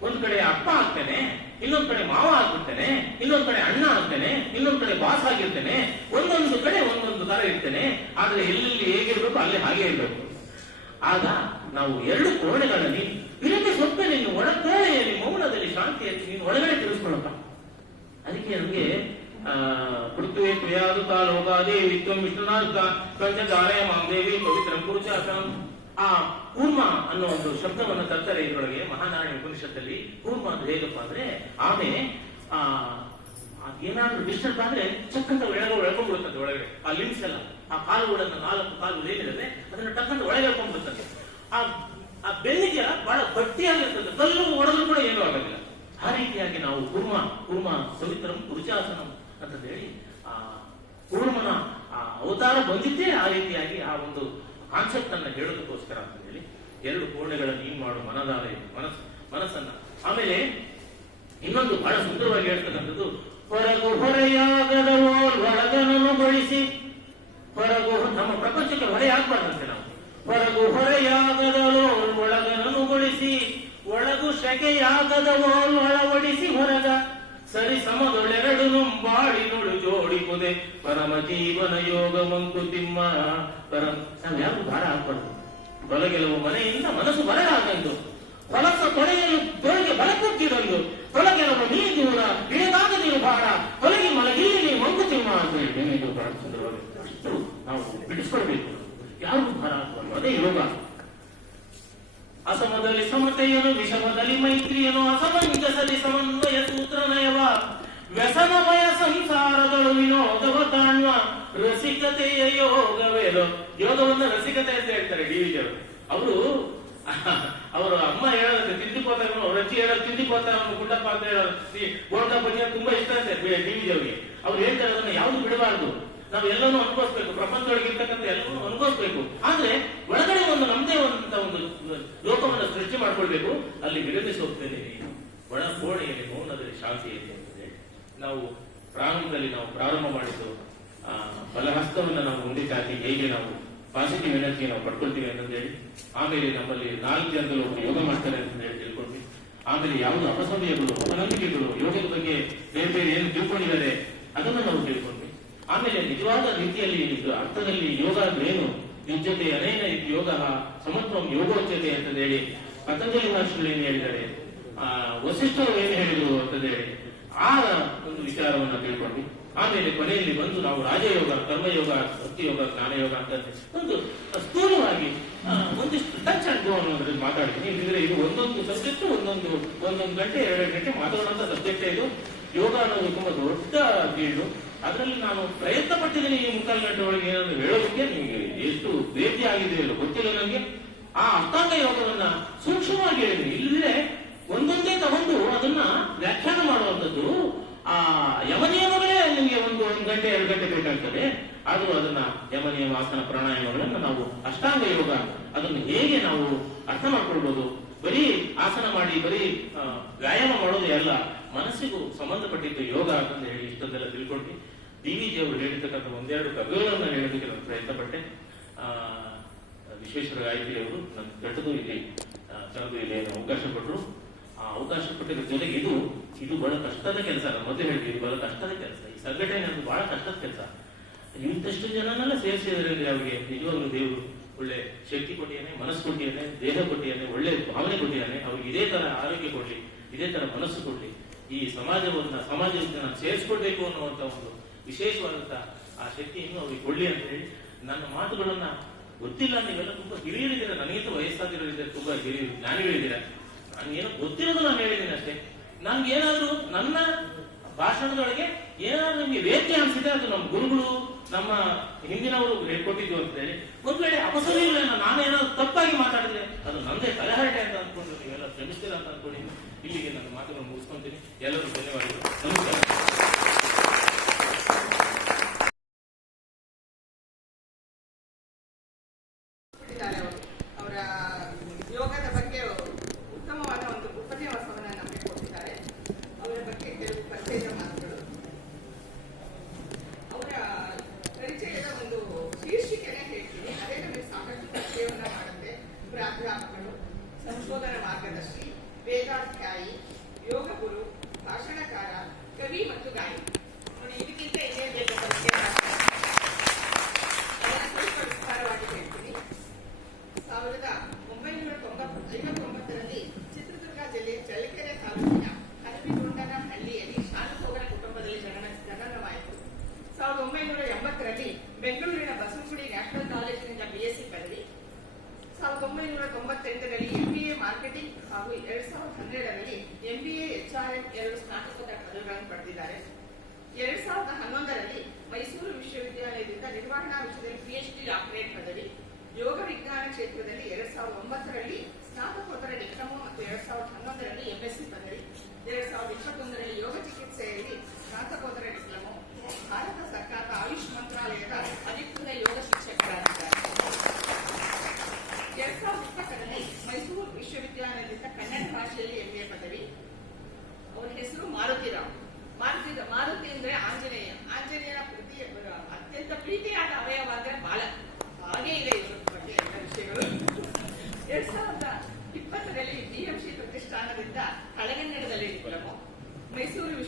ಒಂದ್ ಕಡೆ ಅಪ್ಪ ಆಗ್ತೇನೆ, ಇನ್ನೊಂದ್ ಕಡೆ ಮಾವ ಆಗ್ಬಿಡ್ತೇನೆ, ಇನ್ನೊಂದ್ ಕಡೆ ಅಣ್ಣ ಆಗ್ತೇನೆ, ಇನ್ನೊಂದ್ ಕಡೆ ಬಾಸ್ ಆಗಿರ್ತೇನೆ. ಒಂದೊಂದು ಕಡೆ ಒಂದೊಂದು ತರ ಇರ್ತೇನೆ. ಆದ್ರೆ ಎಲ್ಲೆಲ್ಲಿ ಹೇಗಿರ್ಬೇಕು ಅಲ್ಲಿ ಹಾಗೆ ಇರ್ಬೇಕು. ಆಗ ನಾವು 2 ಕೋಣೆಗಳಲ್ಲಿ ವಿರಮಿ ಸ್ವಲ್ಪ ನೀನು ಒಳ ಕೋಣೆಯಲ್ಲಿ ಮೌನದಲ್ಲಿ ಶಾಂತಿಯಲ್ಲಿ ನೀನು ಒಳಗಡೆ ತಿಳಿಸ್ಕೊಳ್ಳಪ್ಪ. ಅದಕ್ಕೆ ನಮ್ಗೆ ಪೃಥ್ವಿ ಕ್ರಿಯಾದು ಕಾಲೋಗಾದೇ ವಿಕ್ರಮ್ ವಿಷ್ಣುನಾಥ ಪಂಚಧಾರೆಯ ಮಾದೇವಿ ಪವಿತ್ರ ಪುರುಷ. ಆ ಕೂರ್ಮ ಅನ್ನೋ ಒಂದು ಶಬ್ದವನ್ನು ತರ್ತಾರೆ ಇದರೊಳಗೆ ಮಹಾನಾರಾಯಣ ಉಪನಿಷತ್ತಲ್ಲಿ. ಕೂರ್ಮ ಅದು ಹೇಗಪ್ಪ ಅಂದ್ರೆ ಆಮೆ ಏನಾದ್ರೂ ಡಿಸ್ಟರ್ಬ್ ಆದ್ರೆ ಚಕ್ಕಂತ ಎಳ್ಕೊಂಡ್ಬಿಡುತ್ತದೆ ಒಳಗಡೆ. ಆ ಲಿಮ್ಸ್ ಎಲ್ಲ, ಆ ಕಾಲುಗಳನ್ನು 4 ಕಾಲುಗಳು ಏನಿರುತ್ತೆ ಅದನ್ನ ಟಕ್ಕಂತ ಒಳಗೆ ಎಳ್ಕೊಂಡ್ಬಿಡುತ್ತದೆ. ಆ ಬೆನ್ನಿಗೆ ಬಹಳ ಗಟ್ಟಿಯಾಗಿರ್ತದೆ, ಕಲ್ಲು ಹೊಡೆದ್ರು ಕೂಡ ಏನೂ ಆಗೋದಿಲ್ಲ. ಆ ರೀತಿಯಾಗಿ ನಾವು ಕೂರ್ಮ ಸವಿತ್ರಂ ಕುರುಚಾಸನಂ ಅಂತ ಹೇಳಿ ಕೂರ್ಮನ ಅವತಾರ ಬಂದಿದ್ದೇ ಆ ರೀತಿಯಾಗಿ ಆ ಒಂದು ಕಾನ್ಸೆಪ್ಟ್ ಅನ್ನ ಹೇಳೋದಕ್ಕೋಸ್ಕರ ಅಂತ ಹೇಳಿ 2 ಕೋಣೆಗಳನ್ನು ನೀನ್ ಮಾಡು ಮನಸ್ಸನ್ನ. ಆಮೇಲೆ ಇನ್ನೊಂದು ಬಹಳ ಸುಂದರವಾಗಿ ಹೇಳ್ತಕ್ಕಂಥದ್ದು, ಹೊರಗು ಹೊರೆಯಾಗದವೋ ಒಳಗನನ್ನು ಬಳಸಿ. ಹೊರಗು ನಮ್ಮ ಪ್ರಪಂಚಕ್ಕೆ ಹೊರೆ ಆಗ್ಬಾರ್ದಂತೆ ನಾವು. ಹೊರಗು ಹೊರೆಯಾಗದವೋ ಒಳಗನನ್ನು ಗೊಳಿಸಿ, ಒಳಗು ಶೆಕೆಯಾಗದವೋ ಒಳವಡಿಸಿ ಹೊರಗ ಸರಿ ಸಮದೊಳೆರಡು ಬಾಳಿನೊಳು ಜೋಡಿಪುದೆ ಪರಮ ಜೀವನ ಯೋಗ ಮಂಕುತಿಮ್ಮ. ನಾವು ಯಾರು ಭಾರ ಹಾಕ್ಬಾರ್ದು. ತೊಲಗೆಲವು ಮನೆಯಿಂದ ಮನಸ್ಸು ಬರಲಾಗಂದು, ಹೊಲಸ ತೊಳೆಯಲು ತೊಳಗೆ ಬಲಕುತ್ತಿರಲು, ತೊಲಗೆಲವು ನೀ ದೂರ ಇಳಿದಾಗದಿರು ಭಾರ, ತೊಲಗಿ ಮಲಗಿಲ್ಲಿ ನೀ ಮಂಕುತಿಮ್ಮ ಅಂತ ಹೇಳಿ ಇದು ಬಹಳ ಸುಂದರವಾಗಿ ಅಷ್ಟು ನಾವು ಬಿಡಿಸ್ಕೊಳ್ಬೇಕು. ಯಾರು ಭಾರ ಹಾಕಬಾರ್ದು, ಅದೇ ಯೋಗ. ಅಸಮದಲ್ಲಿ ಸಮತೆಯನು, ವಿಷಮದಲ್ಲಿ ಮೈತ್ರಿಯನು, ಅಸಮಂಜಸಲಿ ಸಮನ್ವಯ ಸೂತ್ರನಯವ, ವ್ಯಸನಮಯ ಸಂಸಾರಗಳು ವಿನೋದವ ಕಾಣುವ, ರಸಿಕತೆಯ ಯೋಗವೇನು. ಯೋಗವನ್ನು ರಸಿಕತೆ ಅಂತ ಹೇಳ್ತಾರೆ ಡಿ.ವಿ.ಜಿ ಅವರು. ಅವರು ಅಮ್ಮ ಹೇಳೋದಂತೆ ತಿಂದಿಪೋತಾರನು, ಅವ್ರ ಅಜ್ಜಿ ಹೇಳೋದು ತಿಂದಿಪೋತಾರನು, ಗುಂಡಪ್ಪ ಅಂತ ಹೇಳೋದು, ಗೋಲ್ಡಾ ಬಜ್ಜಿಯ ತುಂಬಾ ಇಷ್ಟ ಅಂತೆ ಡಿ.ವಿ.ಜಿ ಅವರಿಗೆ. ಅವ್ರು ಹೇಳ್ತಾರೆ ಅದನ್ನ ಯಾವ್ದು ಬಿಡಬಾರ್ದು, ನಾವು ಎಲ್ಲನೂ ಅನುಭವಿಸ್ಬೇಕು, ಪ್ರಪಂಚದೊಳಗೆ ಇರ್ತಕ್ಕಂಥ ಎಲ್ಲವೂ ಅನುಭವಿಸ್ಬೇಕು. ಆದ್ರೆ ಒಳಗಡೆ ಒಂದು ನಮ್ದೇ ಒಂದು ಲೋಕವನ್ನು ಸೃಷ್ಟಿ ಮಾಡ್ಕೊಳ್ಬೇಕು. ಅಲ್ಲಿ ವಿರಮಿಸಿ ಹೋಗ್ತೇನೆ ಒಳ ಕೋಣೆಯಲ್ಲಿ ಮೌನದಲ್ಲಿ ಶಾಂತಿಯಲ್ಲಿ ಅಂತಂದ್ರೆ ನಾವು ಪ್ರಾರಂಭದಲ್ಲಿ ನಾವು ಪ್ರಾರಂಭ ಮಾಡಿದ್ದು ಬಲಹಸ್ತವನ್ನು ನಾವು ಮುಂದೆ ಹಾಕಿ ಹೇಗೆ ನಾವು ಪಾಸಿಟಿವ್ ಎನರ್ಜಿ ನಾವು ಪಡ್ಕೊಳ್ತೀವಿ ಅಂತಂದೇಳಿ, ಆಮೇಲೆ ನಮ್ಮಲ್ಲಿ 4 ಜನಗಳು ಒಬ್ಬರು ಯೋಗ ಮಾಡ್ತಾರೆ ಅಂತ ಹೇಳಿ ತಿಳ್ಕೊಂಡ್ವಿ. ಆಮೇಲೆ ಯಾವುದು ಅಪಸಮಯಗಳು, ಅಪನಂಬಿಕೆಗಳು, ಯೋಗದ ಬಗ್ಗೆ ಬೇರೆ ಬೇರೆ ಏನು ತಿಳ್ಕೊಂಡಿದ್ದಾರೆ ಅದನ್ನು ನಾವು ತಿಳ್ಕೊಂಡ್ವಿ. ಆಮೇಲೆ ನಿಜವಾದ ರೀತಿಯಲ್ಲಿ ಅರ್ಥದಲ್ಲಿ ಯೋಗ ಏನು, ನಿಜತೆ ಅನೇನ ಯೋಗ ಸಮತ್ವಂ ಯೋಗೋಚ್ಯತೆ ಅಂತ ಹೇಳಿ ಪತಂಜಲಿ ಮಹರ್ಷಿಗಳು ಏನು ಹೇಳಿದ್ದಾರೆ, ವಸಿಷ್ಠರು ಏನು ಹೇಳಿದ್ರು ಅಂತ ಹೇಳಿ ಆ ಒಂದು ವಿಚಾರವನ್ನ ತಿಳ್ಕೊಂಡ್ವಿ. ಆಮೇಲೆ ಕೊನೆಯಲ್ಲಿ ಬಂದು ನಾವು ರಾಜಯೋಗ, ಕರ್ಮಯೋಗ, ಭಕ್ತಿಯೋಗ, ಜ್ಞಾನಯೋಗ ಅಂತ ಒಂದು ಸ್ಥೂಲವಾಗಿ ಒಂದಿಷ್ಟು ಟಚ್ ಅಂಡ್ ಗೋ ಅನ್ನೋದ್ರಲ್ಲಿ ಮಾತಾಡ್ತೀನಿ. ಇಲ್ಲಿದ್ರೆ ಇದು ಒಂದೊಂದು ಸಬ್ಜೆಕ್ಟ್ ಒಂದೊಂದು ಗಂಟೆ 2 ಗಂಟೆ ಮಾತಾಡುವಂತ ಸಬ್ಜೆಕ್ಟ್ ಇದು. ಯೋಗ ಅನ್ನೋದು ತುಂಬಾ ದೊಡ್ಡ ಫೀಲ್ಡು. ಅದರಲ್ಲಿ ನಾನು ಪ್ರಯತ್ನ ಪಟ್ಟಿದ್ದೀನಿ ಈ 3/4 ಗಂಟೆ ಒಳಗೆ ಏನಾದ್ರು ಹೇಳೋದಕ್ಕೆ. ನಿಮಗೆ ಎಷ್ಟು ಭೇಟಿ ಆಗಿದೆ ಇಲ್ಲ ಗೊತ್ತಿಲ್ಲ ನನಗೆ. ಆ ಅಷ್ಟಾಂಗ ಯೋಗವನ್ನ ಸೂಕ್ಷ್ಮವಾಗಿ ಹೇಳಿದ್ದೀನಿ. ಇಲ್ಲದ್ರೆ ಒಂದೊಂದೇ ತಗೊಂಡು ಅದನ್ನ ವ್ಯಾಖ್ಯಾನ ಮಾಡುವಂಥದ್ದು ಆ ಯಮನಿಯಮಗಳೇ ನಿಮಗೆ 1 ಗಂಟೆ 2 ಗಂಟೆ ಬೇಕಾಗ್ತದೆ. ಆದ್ರೂ ಅದನ್ನ ಯಮನಿಯಮ, ಆಸನ, ಪ್ರಾಣಾಯಾಮಗಳನ್ನ ನಾವು ಅಷ್ಟಾಂಗ ಯೋಗ ಅದನ್ನು ಹೇಗೆ ನಾವು ಅರ್ಥ ಮಾಡ್ಕೊಳ್ಬಹುದು. ಬರೀ ಆಸನ ಮಾಡಿ ಬರೀ ವ್ಯಾಯಾಮ ಮಾಡೋದೇ ಅಲ್ಲ, ಮನಸ್ಸಿಗೂ ಸಂಬಂಧಪಟ್ಟಿದ್ದು ಯೋಗ ಅಂತ ಹೇಳಿ ಇಷ್ಟೊಂದೆಲ್ಲ ತಿಳ್ಕೊಂಡ್ವಿ. ಡಿ.ವಿ.ಜಿ ಅವರು ಹೇಳಿರ್ತಕ್ಕಂಥ 1-2 ಕವಿಗಳನ್ನು ಹೇಳೋದಕ್ಕೆ ನಾನು ಪ್ರಯತ್ನ ಪಟ್ಟೆ. ವಿಶ್ವೇಶ್ವರ ಗಾಯತ್ರಿ ಅವರು ನನ್ನ ಕಟ್ಟದು ಇಲ್ಲಿ ಕರೆದು ಇಲ್ಲಿ ಅವಕಾಶ ಕೊಟ್ಟರು. ಆ ಅವಕಾಶ ಕೊಟ್ಟಿರೋ ಜೊತೆಗೆ ಇದು ಬಹಳ ಕಷ್ಟದ ಕೆಲಸ. ನಾನು ಮೊದಲು ಹೇಳಿದ್ವಿ, ಇದು ಬಹಳ ಕಷ್ಟದ ಕೆಲಸ. ಈ ಸಂಘಟನೆ ನಮ್ದು ಬಹಳ ಕಷ್ಟದ ಕೆಲಸ. ಇಂತಷ್ಟು ಜನನೆಲ್ಲ ಸೇರಿಸಿದ್ರಲ್ಲಿ ಅವರಿಗೆ ನಿಜವಾಗ್ಲೂ ದೇವರು ಒಳ್ಳೆ ಶಕ್ತಿ ಕೊಟ್ಟಿಯಾನೆ, ಮನಸ್ಸು ಕೊಟ್ಟಿಯಾನೆ, ದೇಹ ಕೊಟ್ಟಿಯಾನೆ, ಒಳ್ಳೆ ಭಾವನೆ ಕೊಟ್ಟಿಯಾನೆ. ಅವ್ರಿಗೆ ಇದೇ ತರ ಆರೋಗ್ಯ ಕೊಡ್ಲಿ, ಇದೇ ತರ ಮನಸ್ಸು ಕೊಡ್ಲಿ. ಈ ಸಮಾಜಕ್ಕೆ ನಾನು ಸೇರಿಸ್ಕೊಡ್ಬೇಕು ಅನ್ನುವಂತ ಒಂದು ವಿಶೇಷವಾದಂತ ಆ ಶಕ್ತಿಯನ್ನು ಅವ್ರಿಗೆ ಕೊಡ್ಲಿ ಅಂತ ಹೇಳಿ ನನ್ನ ಮಾತುಗಳನ್ನ ಗೊತ್ತಿಲ್ಲ, ನೀವೆಲ್ಲ ತುಂಬಾ ಹಿರಿಯರಿದ್ದೀರ, ನನಗಿಂತ ವಯಸ್ಸಾಗಿರೋರಿದ್ದಾರೆ, ತುಂಬಾ ಹಿರಿಯ ಜ್ಞಾನಿಗಳಿದ್ದೀರ. ನನ್ಗೇನೋ ಗೊತ್ತಿರೋದು ನಾನು ಹೇಳಿದ್ದೀನಿ ಅಷ್ಟೇ. ನನ್ಗೆ ಏನಾದ್ರು ನನ್ನ ಭಾಷಣದೊಳಗೆ ಏನಾದ್ರು ನಿಮ್ಗೆ ವೇದ್ಯ ಅನ್ಸಿದೆ, ಅದು ನಮ್ಮ ಗುರುಗಳು ನಮ್ಮ ಹಿಂದಿನವರು ಹೇಳ್ಕೊಟ್ಟಿದ್ವು ಅಂತ ಹೇಳಿ. ಒಂದ್ ವೇಳೆ ಅಪಸವ್ಯಗಳನ್ನ ನಾನೇನಾದ್ರು ತಪ್ಪಾಗಿ ಮಾತಾಡಿದ್ರೆ ಅದು ನಂದೇ ತಲೆಹರಟೆ ಅಂತ ಅನ್ಕೊಂಡು ನೀವೆಲ್ಲ ಕ್ಷಮಿಸ್ತೀರ ಅಂತ ಅನ್ಕೊಂಡು ಇಲ್ಲಿಗೆ ನನ್ನ ಮಾತುಗಳನ್ನು ಮುಗಿಸ್ಕೊಂತೀನಿ. ಎಲ್ಲರೂ ಧನ್ಯವಾದಗಳು. ನಮಸ್ಕಾರ. ಅವರ ಯೋಗದ ಬಗ್ಗೆ ಉತ್ತಮವಾದ ಒಂದು ಉಪನ್ಯಾಸವನ್ನು ನಮಗೆ ಕೊಟ್ಟಿದ್ದಾರೆ. ಅವರ ಬಗ್ಗೆ ಕೆಲವು ಪರಿಚಯದ ಮಾತುಗಳು. ಅವರ ಪರಿಚಯದ ಒಂದು ಶೀರ್ಷಿಕೆನೇ ಹೇಳ್ತೀನಿ, ಅದೇ ನಮಗೆ ಸಾಕಷ್ಟು ಪರಿಚಯವನ್ನ ಮಾಡುತ್ತೆ. ಪ್ರಾಧ್ಯಾಪಕರು, ಸಂಶೋಧನಾ ಮಾರ್ಗದರ್ಶಿ, ವೇದಾಧ್ಯಾಯಿ, ಯೋಗ ಗುರು, ಭಾಷಣಕಾರ, ಕವಿ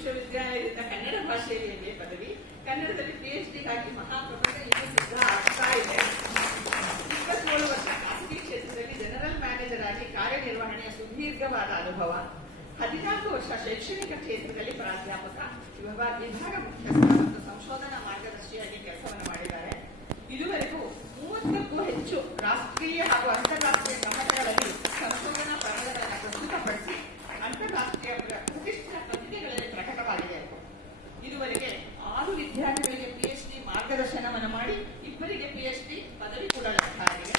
ವಿಶ್ವವಿದ್ಯಾಲಯದಿಂದ ಕನ್ನಡ ಭಾಷೆಯಲ್ಲಿ MA ಪದವಿ, ಕನ್ನಡದಲ್ಲಿ PhDಗಾಗಿ ಮಹಾಪ್ರಬಂಧ ಇನ್ನೂ ಸಿದ್ಧ ಆಗ್ತಾ ಇದೆ. 27 ವರ್ಷ ಖಾಸಗಿ ಕ್ಷೇತ್ರದಲ್ಲಿ ಜನರಲ್ ಮ್ಯಾನೇಜರ್ ಆಗಿ ಕಾರ್ಯನಿರ್ವಹಣೆಯ ಸುದೀರ್ಘವಾದ ಅನುಭವ, 14 ವರ್ಷ ಶೈಕ್ಷಣಿಕ ಕ್ಷೇತ್ರದಲ್ಲಿ ಪ್ರಾಧ್ಯಾಪಕ, ವಿಭಾಗ ಮುಖ್ಯಸ್ಥ ಮತ್ತು ಸಂಶೋಧನಾ ಮಾರ್ಗದರ್ಶಿಯಾಗಿ ಕೆಲಸವನ್ನು ಮಾಡಿದ್ದಾರೆ. ಇದುವರೆಗೂ 30ಕ್ಕೂ ಹೆಚ್ಚು ರಾಷ್ಟ್ರೀಯ ಹಾಗೂ ಅಂತಾರಾಷ್ಟ್ರೀಯ ಗಮನಗಳಲ್ಲಿ ಸಂಶೋಧನಾ ಪ್ರಬಂಧಗಳನ್ನು ಪ್ರಸ್ತುತಪಡಿಸಿ ಅಂತಾರಾಷ್ಟ್ರೀಯ ಪ್ರತಿಷ್ಠಿತ ಪತ್ರಿಕೆಗಳಲ್ಲಿ ಪ್ರಕಟವಾಗಿದೆ. ಇದುವರೆಗೆ 6 ವಿದ್ಯಾರ್ಥಿಗಳಿಗೆ PhD ಮಾರ್ಗದರ್ಶನವನ್ನು ಮಾಡಿ 2 PhD ಪದವಿ ಕೂಡ ಲಭ್ಯವಾಗಿದೆ.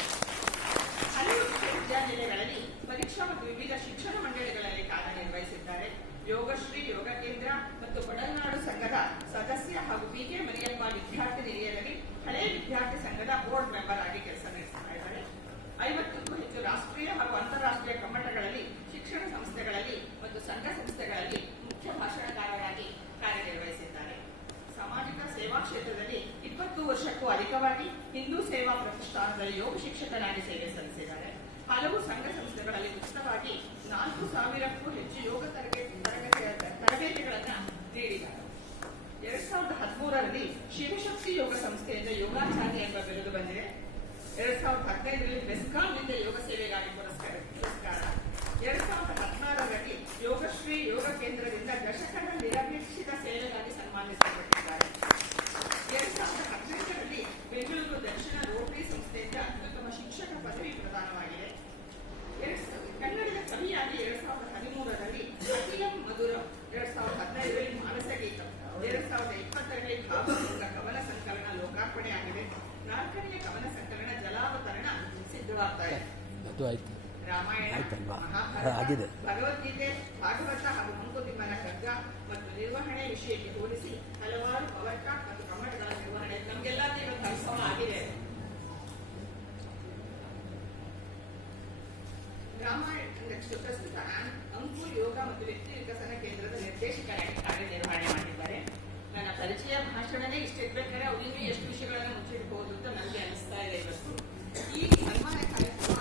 ಹಲವು ವಿಶ್ವವಿದ್ಯಾನಿಲಯಗಳಲ್ಲಿ ಪರೀಕ್ಷಾ ಮತ್ತು ವಿವಿಧ ಶಿಕ್ಷಣ ಮಂಡಳಿಗಳಲ್ಲಿ ಕಾರ್ಯನಿರ್ವಹಿಸಿದ್ದಾರೆ. ಯೋಗಶ್ರೀ ಯೋಗ ಕೇಂದ್ರ ಮತ್ತು ಕೊಡಲ್ನಾಡು ಸಂಘದ ಸದಸ್ಯ ಹಾಗೂ PK ಮರಿಯಪ್ಪ ವಿದ್ಯಾರ್ಥಿ ನಿಲಯದಲ್ಲಿ ಹಳೆಯ ವಿದ್ಯಾರ್ಥಿ ಸಂಘದ ಬೋರ್ಡ್ ಮೆಂಬರ್ ಆಗಿ ಕೆಲಸ ನಡೆಸ್ತಾ ಇದ್ದಾರೆ. 50ಕ್ಕೂ ಹೆಚ್ಚು ರಾಷ್ಟ್ರೀಯ ಹಾಗೂ ಅಂತಾರಾಷ್ಟ್ರೀಯ ಕಮ್ಮಟಗಳಲ್ಲಿ, ಶಿಕ್ಷಣ ಸಂಸ್ಥೆಗಳಲ್ಲಿ ಮತ್ತು ಸಂಘ ಸಂಸ್ಥೆಗಳಲ್ಲಿ ಮುಖ್ಯ ಭಾಷಣಕಾರರಾಗಿ ಕಾರ್ಯನಿರ್ವಹಿಸಿದ್ದಾರೆ. ಸಾಮಾಜಿಕ ಸೇವಾ ಕ್ಷೇತ್ರದಲ್ಲಿ 20 ವರ್ಷಕ್ಕೂ ಅಧಿಕವಾಗಿ ಹಿಂದೂ ಸೇವಾ ಪ್ರತಿಷ್ಠಾನದಲ್ಲಿ ಯೋಗ ಶಿಕ್ಷಕರಾಗಿ ಸೇವೆ ಸಲ್ಲಿಸಿದ್ದಾರೆ. ಹಲವು ಸಂಘ ಸಂಸ್ಥೆಗಳಲ್ಲಿ ಉಚಿತವಾಗಿ 4,000ಕ್ಕೂ ಹೆಚ್ಚು ಯೋಗ ತರಬೇತಿಗಳನ್ನು ನೀಡಿದ್ದಾರೆ. 2013ರಲ್ಲಿ ಶಿವಶಕ್ತಿ ಯೋಗ ಸಂಸ್ಥೆಯಿಂದ ಯೋಗಾಚಾರ್ಯ ಎಂಬ ಬಿರುದು ಬಂದಿದೆ. 2015ರಲ್ಲಿ ಬೆಸ್ಕಾಂನಿಂದ ಯೋಗ ಸೇವೆಗಾಗಿ ಪುರಸ್ಕಾರ. 2016ರಲ್ಲಿ ಯೋಗಶ್ರೀ ಯೋಗ ಕೇಂದ್ರದಿಂದ ದಶಕದ ನಿರಪೇಕ್ಷಿತ ಸೇವೆಗಾಗಿ ಸನ್ಮಾನಿಸಲ್ಪಟ್ಟಿದ್ದಾರೆ. 2018ರಲ್ಲಿ ಬೆಂಗಳೂರು ದಕ್ಷಿಣ ರೋಟರಿ ಸಂಸ್ಥೆಯಿಂದ ಅತ್ಯುತ್ತಮ ಶಿಕ್ಷಕ ಪದವಿ ಪ್ರದಾನವಾಗಿದೆ. ಕನ್ನಡದ ಕವಿಯಾಗಿ 2013ರಲ್ಲಿ ಅಖಿಲಂ ಮಧುರಂ, 2015ರಲ್ಲಿ ಮಾನಸ ಗೀತಂ, 2020ರಲ್ಲಿ ಭಾವಭಂಗ ಕವನ ಸಂಕಲನ ಲೋಕಾರ್ಪಣೆಯಾಗಿದೆ. 4ನೇ ಕವನ ಸಂಕಲನ ಜಲಾವತರಣ ಸಿದ್ಧವಾಗ್ತಾ ಇದೆ. ರಾಮಾಯಣ, ಮಹಾಭಾರತ, ಭಗವದ್ಗೀತೆ, ಭಾಗವತ ಹಾಗೂ ಮಂಕುತಿಮ್ಮನ ಕಗ್ಗ ಮತ್ತು ನಿರ್ವಹಣೆ ವಿಷಯಕ್ಕೆ ಹೋಲಿಸಿ ಹಲವಾರು ಪವರ್ ಟಾಕ್ ಮತ್ತು ಕಮ್ಮಟಗಳ ನಿರ್ವಹಣೆ ನಮಗೆಲ್ಲ ಅನುಭವ ಆಗಿದೆ. ರಾಮಾಯಣ ಪ್ರಸ್ತುತ ಅಂಕುರ್ ಯೋಗ ಮತ್ತು ವ್ಯಕ್ತಿ ವಿಕಸನ ಕೇಂದ್ರದ ನಿರ್ದೇಶಕರಾಗಿ ಕಾರ್ಯನಿರ್ವಹಣೆ ಮಾಡಿದ್ದಾರೆ. ನನ್ನ ಪರಿಚಯ ಭಾಷಣನೇ ಇಷ್ಟ ಇರ್ಬೇಕಾದ್ರೆ ಅವ್ರು ಇನ್ನೂ ಎಷ್ಟು ವಿಷಯಗಳನ್ನು ಮುಚ್ಚಿಡ್ಬೋದು ಅಂತ ನನಗೆ ಅನಿಸ್ತಾ ಇದೆ. ಇವತ್ತು ಈ ಸನ್ಮಾನ ಕಾರ್ಯಕ್ರಮ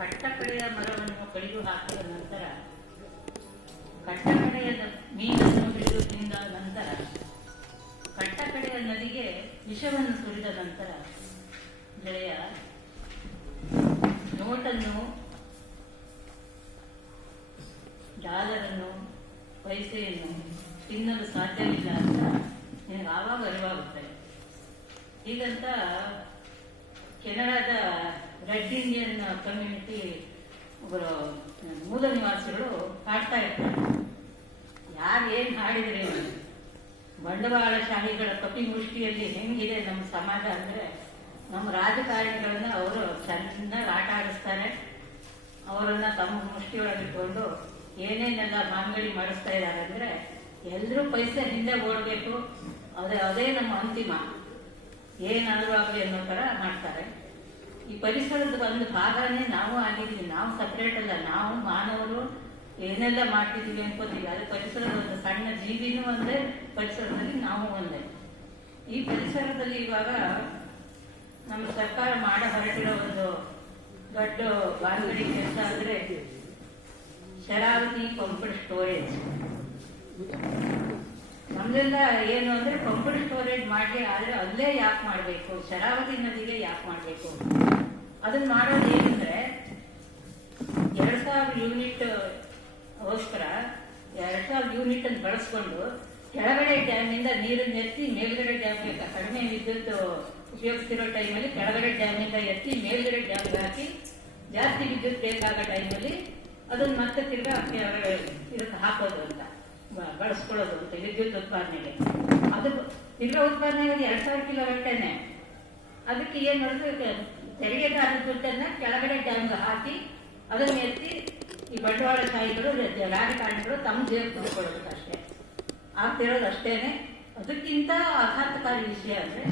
ಕಟ್ಟಕಡೆಯ ಮರವನ್ನು ಕಡಿದು ಹಾಕಿದ ನಂತರ, ಕಟ್ಟಕಡೆಯ ಮೀನನ್ನು ಹಿಡಿದು ತಿಂದ ನಂತರ, ಕಟ್ಟಕಡೆಯ ನದಿಗೆ ವಿಷವನ್ನು ಸುರಿದ ನಂತರ ಗೆಳೆಯ ನೋಟನ್ನು, ಡಾಲರನ್ನು, ಪೈಸೆಯನ್ನು ತಿನ್ನಲು ಸಾಧ್ಯವಿಲ್ಲ ಅಂತ ನಿನಗೆ ಆವಾಗ ಅರಿವಾಗುತ್ತೆ. ಹೀಗಂತ ಕೆನಡಾದ ರೆಡ್ ಇಂಡಿಯನ್ ಕಮ್ಯುನಿಟಿ ಒಬ್ಬರು ಮೂಲ ನಿವಾಸಿಗಳು ಹಾಡ್ತಾ ಇರ್ತಾರೆ. ಯಾರು ಏನು ಹಾಡಿದ್ರಿ, ಬಂಡವಾಳಶಾಹಿಗಳ ಕಪಿಮುಷ್ಟಿಯಲ್ಲಿ ಹೆಂಗಿದೆ ನಮ್ಮ ಸಮಾಜ ಅಂದರೆ, ನಮ್ಮ ರಾಜಕಾರಣಿಗಳನ್ನ ಅವರು ಚೆನ್ನಾಗಿ ಆಟ ಆಡಿಸ್ತಾರೆ. ಅವರನ್ನ ತಮ್ಮ ಮುಷ್ಟಿಯೊಳಗಿಟ್ಕೊಂಡು ಏನೇನೆಲ್ಲ ಮಾಂಗಡಿ ಮಾಡಿಸ್ತಾ ಇದ್ದಾರೆ ಅಂದರೆ, ಎಲ್ಲರೂ ಪೈಸೆ ಹಿಂದೆ ಓಡಬೇಕು, ಅದೇ ನಮ್ಮ ಅಂತಿಮ, ಏನಾದರೂ ಆಗಲಿ ಅನ್ನೋ ಥರ ಮಾಡ್ತಾರೆ. ಈ ಪರಿಸರದ ಒಂದು ಭಾಗನೇ ನಾವು ಆಗಿದ್ದೀವಿ. ನಾವು ಸಪ್ರೇಟ್ ಅಲ್ಲ, ನಾವು ಮಾನವರು ಏನೆಲ್ಲ ಮಾಡ್ತಿದ್ದೀವಿ ಅನ್ಕೋತೀವಿ. ಅದು ಪರಿಸರದ ಒಂದು ಸಣ್ಣ ಜೀವಿನೂ ಒಂದೇ, ಪರಿಸರದಲ್ಲಿ ನಾವು ಒಂದೇ. ಈ ಪರಿಸರದಲ್ಲಿ ಇವಾಗ ನಮ್ಮ ಸರ್ಕಾರ ಮಾಡ ಹೊರಟಿರೋ ಒಂದು ದೊಡ್ಡ ಬಾಂಧವಿ ಕೆಲಸ ಅಂದರೆ ಶರಾವತಿ ಪಂಪ್ಡ್ ಸ್ಟೋರೇಜ್. ನಮ್ದೆಲ್ಲ ಏನು ಅಂದರೆ ಪಂಪ್ಡ್ ಸ್ಟೋರೇಜ್ ಮಾಡಿ, ಆದರೆ ಅಲ್ಲೇ ಯಾಕೆ ಮಾಡಬೇಕು, ಶರಾವತಿ ನದಿಗೆ ಯಾಕೆ ಮಾಡಬೇಕು? ಅದನ್ನ ಮಾಡೋದು ಏನಂದ್ರೆ 2000 ಯೂನಿಟ್ ಗೋಸ್ಕರ 2000 ಯೂನಿಟ್ ಅನ್ನು ಬಳಸ್ಕೊಂಡು ಕೆಳಗಡೆ ಡ್ಯಾಮ್ನಿಂದ ನೀರನ್ನು ಎತ್ತಿ ಮೇಲ್ಗಡೆ ಡ್ಯಾಮ್ಗೆ, ಕಡಿಮೆ ವಿದ್ಯುತ್ ಉಪಯೋಗಿಸ್ತಿರೋ ಟೈಮಲ್ಲಿ ಕೆಳಗಡೆ ಡ್ಯಾಮ್ನಿಂದ ಎತ್ತಿ ಮೇಲ್ಗಡೆ ಡ್ಯಾಮ್ಗೆ ಹಾಕಿ, ಜಾಸ್ತಿ ವಿದ್ಯುತ್ ಬೇಕಾಗೋ ಟೈಮಲ್ಲಿ ಅದನ್ನ ಮತ್ತೆ ತಿರ್ಗಾ ಇದಕ್ಕೆ ಹಾಕೋದು ಅಂತ, ಬಳಸ್ಕೊಳ್ಳೋದು ಅಂತ ವಿದ್ಯುತ್ ಉತ್ಪಾದನೆಗೆ. ಅದು ತಿರ್ಗಾ ಉತ್ಪಾದನೆ 2000 ಕಿಲೋಮೀಟರ್ನೇ. ಅದಕ್ಕೆ ಏನು ಮಾಡಿದ್ರೆ ತೆರಿಗೆದಾರರ ದುಡ್ಡನ್ನ ಕೆಳಗಡೆ ಡ್ಯಾಮ್ಗೆ ಹಾಕಿ ಅದನ್ನ ಎತ್ತಿ ಈ ಬಂಡವಾಳಶಾಹಿಗಳು, ರಾಜಕಾರಣಿಗಳು ತಮ್ಮ ಜೇಬು ತುಂಬಿಕೊಳ್ಳೋದು ಅಷ್ಟೇ ಆಗ್ತಿರೋದು ಅಷ್ಟೇನೆ. ಅದಕ್ಕಿಂತ ಆಘಾತಕಾರಿ ವಿಷಯ ಅಂದರೆ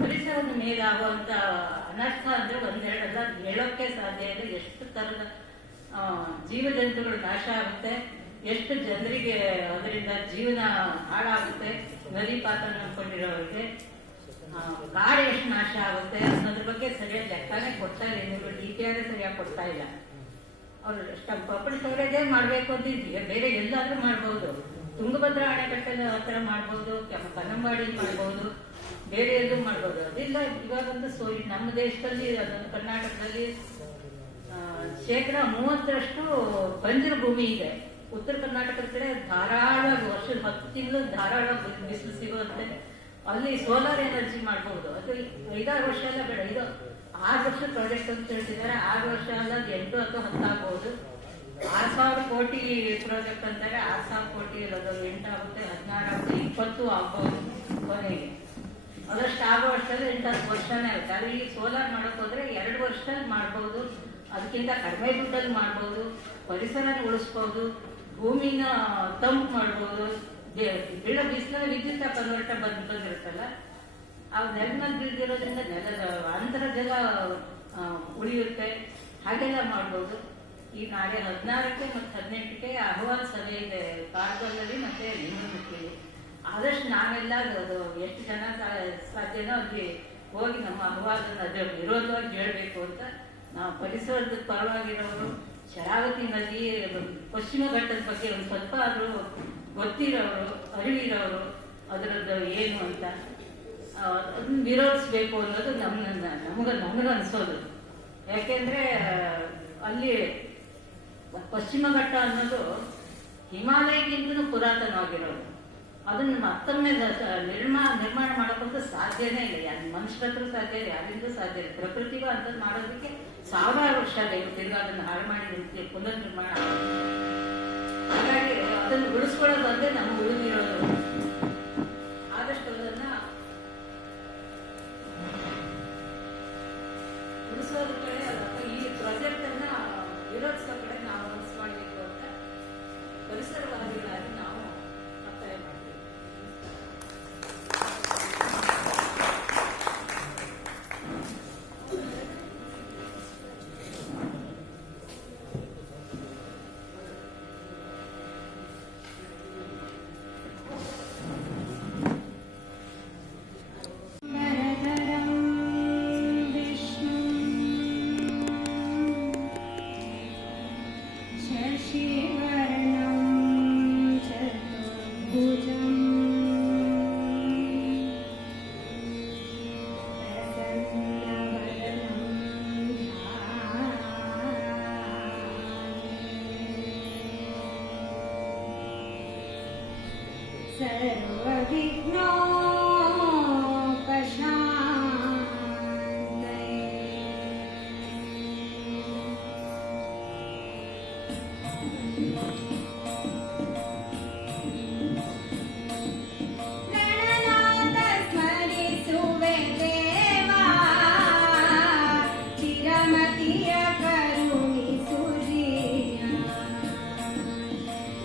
ಪರಿಸರದ ಮೇಲೆ ಆಗುವಂಥ ಅನರ್ಥ ಅಂದರೆ ಒಂದೆರಡಲ್ಲ, ಹೇಳೋಕ್ಕೆ ಸಾಧ್ಯ ಇಲ್ಲ. ಎಷ್ಟು ಥರದ ಜೀವಜಂತುಗಳು ನಾಶ ಆಗುತ್ತೆ, ಎಷ್ಟು ಜನರಿಗೆ ಅದರಿಂದ ಜೀವನ ಹಾಳಾಗುತ್ತೆ, ನದಿ ಪಾತ್ರ ನಂಬ್ಕೊಂಡಿರೋರಿಗೆ ಕಾಡು ಎಷ್ಟು ನಾಶ ಆಗುತ್ತೆ ಅನ್ನೋದ್ರ ಬಗ್ಗೆ ಸರಿಯಾಗಿ ಲೆಕ್ಕನೇ ಕೊಡ್ತಾ ಇಲ್ಲ. ಇವರು DPR ಸರಿಯಾಗಿ ಕೊಡ್ತಾ ಇಲ್ಲ. ಅವರು ಪಂಪ್ ಸ್ಟೋರೇಜೇ ಮಾಡಬೇಕು ಅಂತ ಇದೆಯಾ, ಬೇರೆ ಎಲ್ಲಾದ್ರೂ ಮಾಡ್ಬೋದು. ತುಂಗಭದ್ರಾ ಅಣೆಕಟ್ಟೆಲ್ಲ ಆ ಥರ ಮಾಡ್ಬೋದು, ಕನ್ನಂಬಾಡಿ ಮಾಡ್ಬೋದು, ಬೇರೆ ಎಲ್ಲೂ ಮಾಡ್ಬೋದು. ಅದಿಲ್ಲ ಇವಾಗಂತೂ ನಮ್ಮ ದೇಶದಲ್ಲಿ ಅದೊಂದು ಕರ್ನಾಟಕದಲ್ಲಿ 30% ಬಂಜರು ಭೂಮಿ ಇದೆ. ಉತ್ತರ ಕರ್ನಾಟಕದ ಕಡೆ ಧಾರಾಳವಾಗಿ ವರ್ಷದ 10 ತಿಂಗಳು ಧಾರಾಳವಾಗಿ ಬಿಸಿಲು ಸಿಗುವಂತೆ ಅಲ್ಲಿ ಸೋಲಾರ್ ಎನರ್ಜಿ ಮಾಡ್ಬೋದು. ಅದು 5-6 ವರ್ಷ ಎಲ್ಲ ಬೇಡ, ಇದು 6 ವರ್ಷ ಪ್ರಾಜೆಕ್ಟ್ ಅಂತ ಹೇಳ್ತಿದ್ದಾರೆ. 6 ವರ್ಷ ಅಲ್ಲ 8 ಅಥವಾ 10 ಆಗ್ಬೋದು. 6,000 ಕೋಟಿ ಪ್ರಾಜೆಕ್ಟ್ ಅಂತಾರೆ. 6,000 ಕೋಟಿ ಅದು 8 ಆಗುತ್ತೆ, 16 ಆಗುತ್ತೆ, 20 ಆಗ್ಬೋದು ಕೊನೆಗೆ. ಅದಷ್ಟು ಆಗೋ ವರ್ಷದಲ್ಲಿ 8-10 ವರ್ಷನೇ ಆಗುತ್ತೆ. ಆದರೆ ಈ ಸೋಲಾರ್ ಮಾಡೋಕೆ ಹೋದ್ರೆ 2 ವರ್ಷದಲ್ಲಿ ಮಾಡ್ಬೋದು, ಅದಕ್ಕಿಂತ ಕಡಿಮೆ ದುಡ್ಡಲ್ಲಿ ಮಾಡ್ಬೋದು, ಪರಿಸರನ ಉಳಿಸ್ಬೋದು, ಭೂಮಿನ ತಂಪು ಮಾಡ್ಬೋದು. ಬಿಸಿಲಲ್ಲಿ ವಿದ್ಯುತ್ ಕನ್ವರ್ಟರ್ ಬಂದಿರುತ್ತಲ್ಲ, ಆ ನೆಲದಲ್ಲಿ ಬೀಳ್ದಿರೋದ್ರಿಂದ ನೆಲದ ಅಂತರ್ಜಲ ಉಳಿಯುತ್ತೆ, ಹಾಗೆಲ್ಲ ಮಾಡ್ಬೋದು. ಈ ನಾಳೆ 14ಕ್ಕೆ ಮತ್ತು 18ಕ್ಕೆ ಅಹವಾಲ್ ಸಭೆ ಇದೆ ಕಾರವಾರದಲ್ಲಿ ಮತ್ತೆ ಲಿಂಗನಮಕ್ಕಿಯಲ್ಲಿ. ಆದಷ್ಟು ನಾವೆಲ್ಲ ಅದು ಎಷ್ಟು ಜನ ಸಾಧ್ಯನೋ ಅಲ್ಲಿ ಹೋಗಿ ನಮ್ಮ ಅಹವಾಲನ್ನು ಅದೇ ವಿರೋಧವಾಗಿ ಹೇಳಬೇಕು ಅಂತ ನಾವು ಪರಿಸರದ ಪರವಾಗಿರೋರು, ಶರಾವತಿ ನದಿ ಪಶ್ಚಿಮ ಘಟ್ಟದ ಬಗ್ಗೆ ಒಂದು ಸ್ವಲ್ಪ ಆದರೂ ಗೊತ್ತಿರೋರು, ಅರಿವಿರೋರು, ಅದರದ್ದು ಏನು ಅಂತ ಅದನ್ನ ವಿರೋಧಿಸ್ಬೇಕು ಅನ್ನೋದು ನಮಗನ್ಸೋದು. ಯಾಕೆಂದ್ರೆ ಅಲ್ಲಿ ಪಶ್ಚಿಮ ಘಟ್ಟ ಅನ್ನೋದು ಹಿಮಾಲಯಕ್ಕಿಂತಲೂ ಪುರಾತನವಾಗಿರೋದು. ಅದನ್ನು ಮತ್ತೊಮ್ಮೆ ನಿರ್ಮಾಣ ಮಾಡೋಕ್ಕಂತೂ ಸಾಧ್ಯನೇ ಇಲ್ಲ. ಮನುಷ್ಯರ ಹತ್ರ ಸಾಧ್ಯ ಇಲ್ಲ, ಯಾರಿಂದೂ ಸಾಧ್ಯ ಇಲ್ಲ. ಪ್ರಕೃತಿಗೂ ಅಂಥದ್ದು ಮಾಡೋದಕ್ಕೆ 1000 ವರ್ಷ ಬೇಕು. ತಿರ್ಗಾ ಅದನ್ನು ಹಾಳು ಮಾಡಿ ಪುನರ್ ನಿರ್ಮಾಣ. ಹಾಗಾಗಿ ಅದನ್ನು ಉಳಿಸ್ಕೊಳ್ಳೋದು ಅಂದ್ರೆ ನಮ್ಗೆ ಉಳಿದಿರೋದು. ಆದಷ್ಟು ಅದನ್ನ ಉಳಿಸೋದ್ರ ಕಡೆ ಈ ಪ್ರಾಜೆಕ್ಟ್ ಅನ್ನ ವಿರೋಧಿಸೋ ಕಡೆ ನಾವು ಮನಸ್ಸು ಮಾಡಬೇಕು ಅಂತ ಪರಿಸರವಾದಿಗಳಾಗಿ ನಾವು ಒತ್ತಾಯ ಮಾಡ್ತೀವಿ.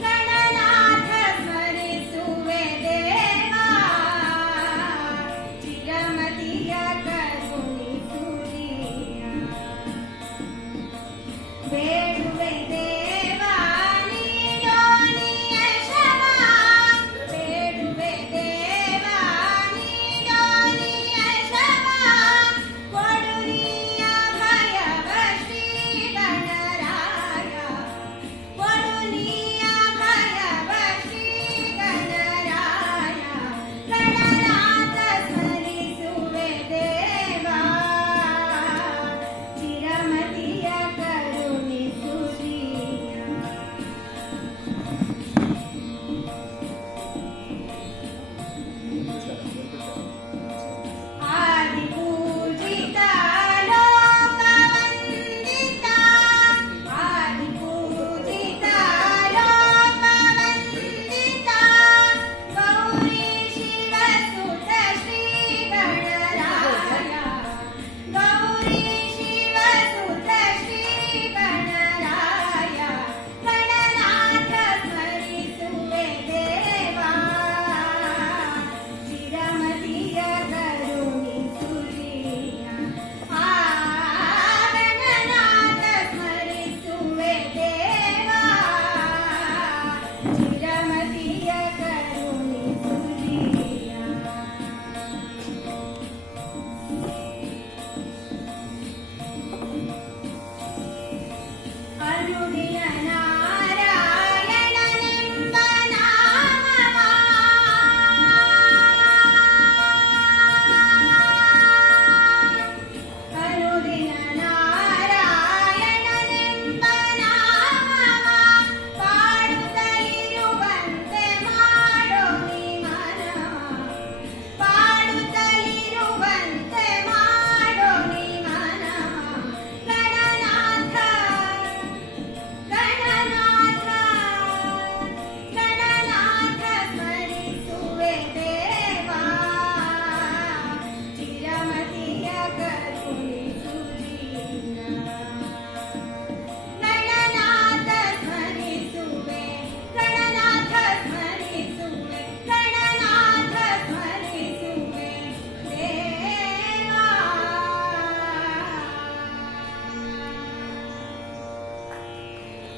ಗಣನಾಥ ಸ್ಮರಿಸುವೆ ದೇವಾ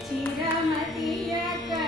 ಚಿರಮತಿಯ ಕೈ